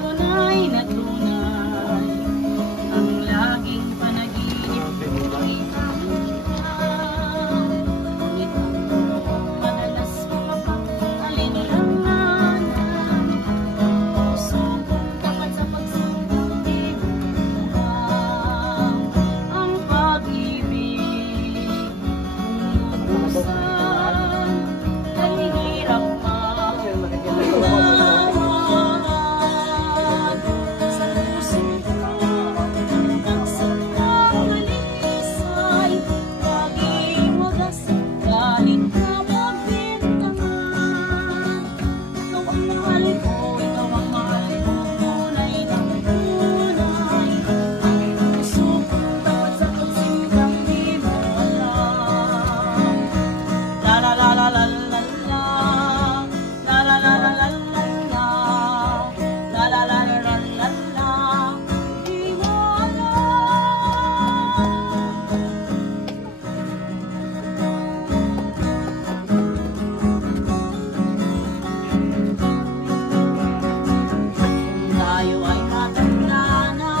Tunay na tunay, ang laging panaginip ko'y kakailan. Ngunit ang madalas mapag-alinlangan, ang puso kong tapat sa pagsubok di buwan. Ang pag-ibig kung lubusan ay hirap sa puso ko. Pagsinagalis ay laging wagas, galing ka magbintangan. Ikaw ang mahal ko, ikaw ang mahal ko, tunay ng tunay. Ang puso kong tapat sa pagsimbang di mo alam. La la la la la la la, la la la la la la la, la la la la la la la, di mo alam. Kung tayo ay matanda na,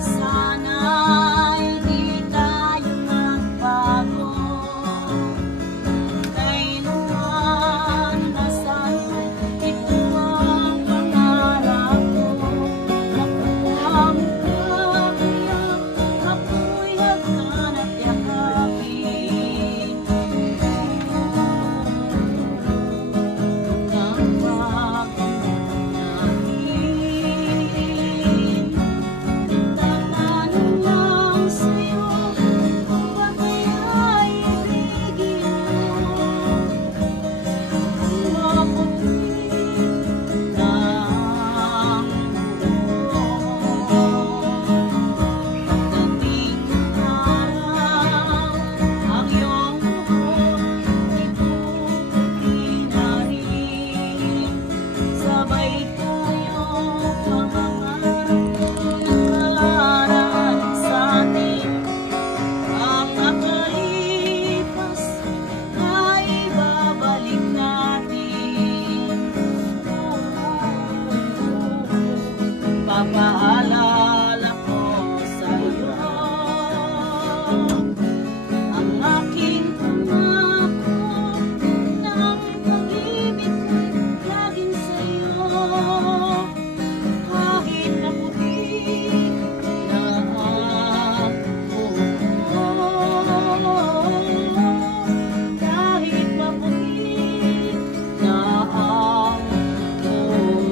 sana'y di tayo magbago. Kailanman nasa'yo, ito ang pangarap ko. Makuha mo ka, kaya ako'y hagkanat yakapin. Kapag nahin, tatanong lang sa'yo kung ba kaya'y ibigin mo. Maputi ng pagdating ng araw, ang iyong buhok ipuputi na rin. Sabay tayo pangangarap nakalaran sa atin. Ang nakalipas ay babalik natin. Papaalala ko sa'yo ang aking pangako ng pag-ibig ko'y laging sa'yo. Kahit maputi na ang buhok, kahit maputi na ang buhok.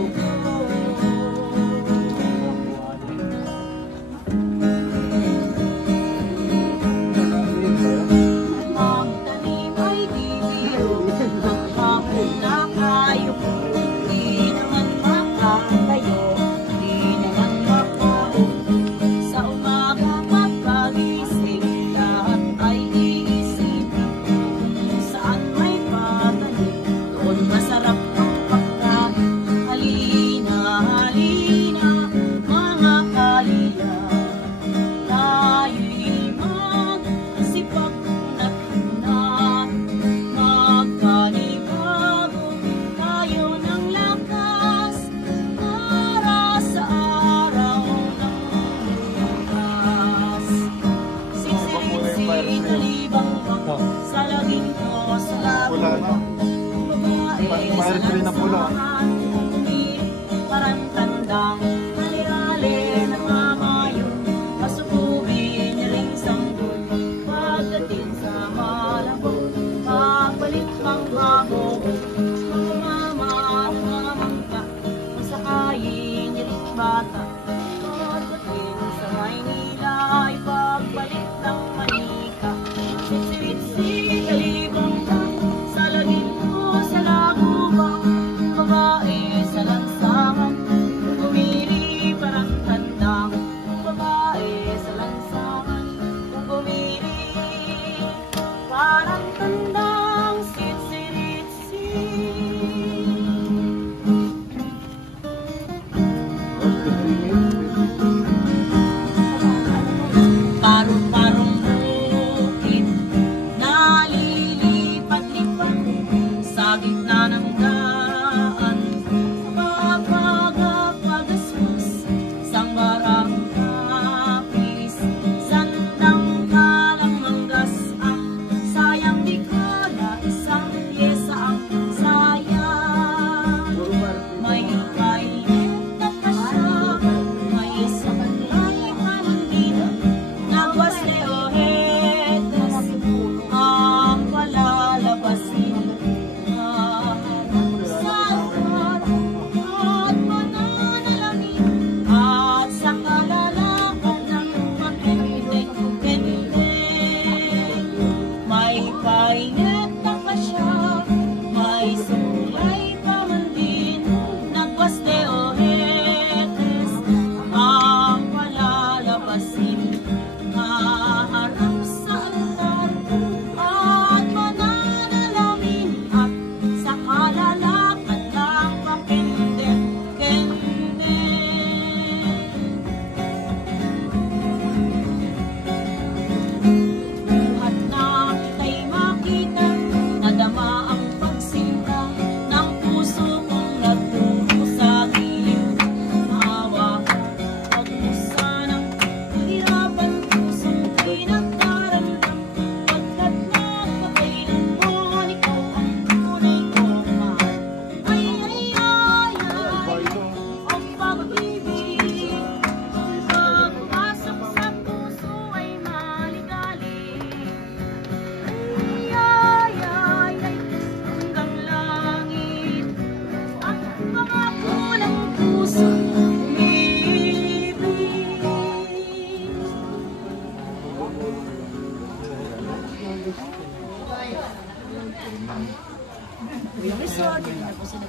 Ang tanim ay di biro, maghapon na kayo, di naman makatayo, di naman makaon. Sa umaga pagkagising, lahat ay iisipin kung saan may patanim, doon masarap ang pagkain. Halina, halina, mga kalila, tayo'y magsipag na't magpanibago tayo ng lakas para sa araw ng bukas. Siksik-sik, kalibang bang sa laging ko sa labang. Babae sa lansangan, parang tandang hali-hali na mamayon, pasupugin niya ring sanggol. Pagdating sa malabog, pagbalik pang bago, mga mama, mga mangka, masakayin niya ring bata. Pagdating sa Maynila ay pagbalik ng manika. Sitsik-sik, kalibang bang sa laging ko sa lagubang. Babae sa lansangan, umiri parang tandang. Babae sa lansangan, umiri parang tandang. Parang-parang bukid, naliligaw. bayeta pa siya, may sulay pa man din, nagwas de ojetes, ang palalabasin, maharap sa altar, at mananalamin, at sa kalalakad ng pakende-kende. Buhat na kita'y makita, nadama ang pagsinta ng puso kong nagtungo sa giliw. Maawa ka, huwag mo sanang hirapan, pusong pinagdaramdam, pagkat napakailanman ikaw ang tunay kong mahal. Ay, ay, ay, ay, ang pag-ibig, pagpasok sa puso ay maligalig. Ay, ay, ay, ay, hanggang langit, ang pangako ng pusong umibig. Yung resort, yun na po sila.